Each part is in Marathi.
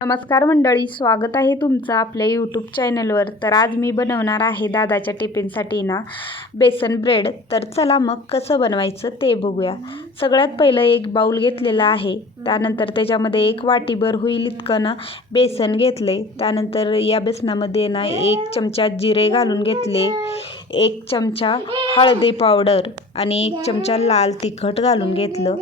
नमस्कार मंडळी, स्वागत आहे तुमचं आपल्या यूट्यूब चॅनलवर. तर आज मी बनवणार आहे दादाच्या टिफिनसाठी बेसन ब्रेड. तर चला मग कसं बनवायचं ते बघूया. सगळ्यात पहिलं एक बाउल घेतलेला आहे. त्यानंतर त्याच्यामध्ये 1 वाटीभर होईल इतकं बेसन घेतले. त्यानंतर या बेसनामध्ये 1 चमचा जिरे घालून घेतले, 1 चमचा हळदी पावडर आणि 1 चमचा लाल तिखट घालून घेतलं.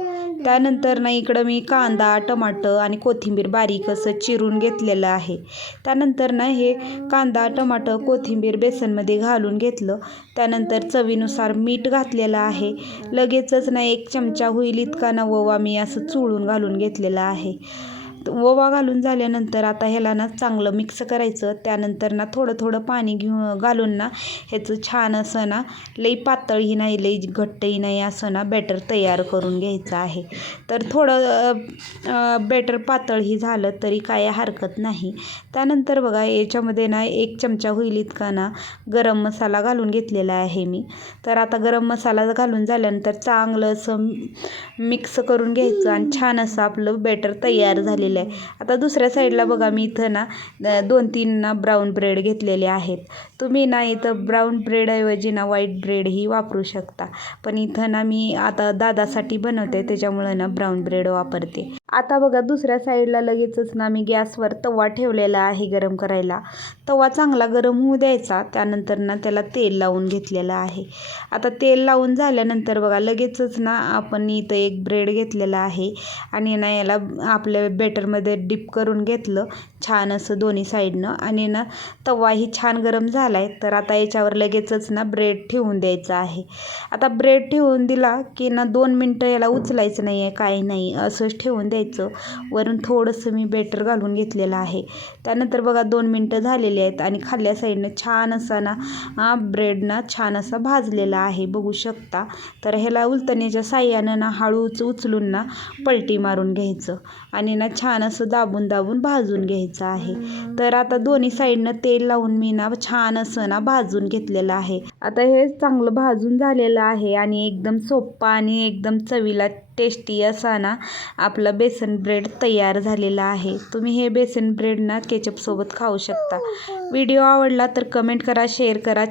त्यानंतर इकडं मी कांदा, टमाटर आणि कोथिंबीर बारीक असं चिरून घेतलेलं आहे. त्यानंतर हे कांदा, टमाटर, कोथिंबीर बेसनमध्ये घालून घेतलं. त्यानंतर चवीनुसार मीठ घातलेलं आहे. लगेचच 1 चमचा होईल इतका ओवा मी असं चुळून घालून घेतलेला आहे. ओवा घालून झाल्यानंतर आता ह्याला चांगलं मिक्स करायचं. त्यानंतर थोडं थोडं पाणी घालून ह्याचं छान असं लई पातळही नाही, लई घट्टही नाही असं बॅटर तयार करून घ्यायचं आहे. तर थोडं बॅटर पातळही झालं तरी काय हरकत नाही. त्यानंतर बघा याच्यामध्ये 1 चमचा होईल इतका गरम मसाला घालून घेतलेला आहे मी. तर आता गरम मसाला घालून झाल्यानंतर चांगलं असं मिक्स करून घ्यायचं आणि छान असं आपलं बॅटर तयार झालेलं. आता दुसऱ्या साईडला बघा मी इथं 2-3 ब्राऊन ब्रेड घेतलेले आहेत. तुम्ही इथं ब्राऊन ब्रेड ऐवजी व्हाईट ब्रेड ही वापरू शकता. पण इथं मी आता दादासाठी बनवते त्याच्यामुळं ब्राऊन ब्रेड वापरते. आता बघा दुसऱ्या साईडला लगेचच मी गॅसवर तवा ठेवलेला आहे गरम करायला. तवा चांगला गरम होऊ द्यायचा. त्यानंतर त्याला तेल लावून घेतलेलं आहे. आता तेल लावून झाल्यानंतर बघा लगेचच आपण इथं 1 ब्रेड घेतलेला आहे आणि याला आपल्या बॅटरमध्ये डिप करून घेतलं छान असं दोन्ही साईडनं. आणि तवाही छान गरम झाला आहे. तर आता याच्यावर लगेचच ब्रेड ठेवून द्यायचं आहे. आता ब्रेड ठेवून दिला की 2 मिनटं याला उचलायचं नाही आहे, काही नाही, असंच ठेवून द्यायचं. वरून थोडंसं मी बॅटर घालून घेतलेलं आहे. त्यानंतर बघा 2 मिनटं झालेली आहेत आणि खाल्ल्या साईडनं छान असा ब्रेड छान असा भाजलेला आहे, बघू शकता. तर ह्याला उलटण्याच्या साह्यानं हळूच उचलून पलटी मारून घ्यायचं आणि छान असं दाबून दाबून भाजून घ्यायचं आहे. तर आता दोन्ही साईडनं तेल लावून मी छान असं भाजून घेतलेलं आहे. आता हे चांगलं भाजून झालेलं आहे आणि एकदम सोप्पा आणि एकदम चवीला टेस्टी असा आपलं बेसन ब्रेड तयार झालेला आहे. तुम्ही हे बेसन ब्रेड केचपसोबत खाऊ शकता. व्हिडिओ आवडला तर कमेंट करा, शेअर करा.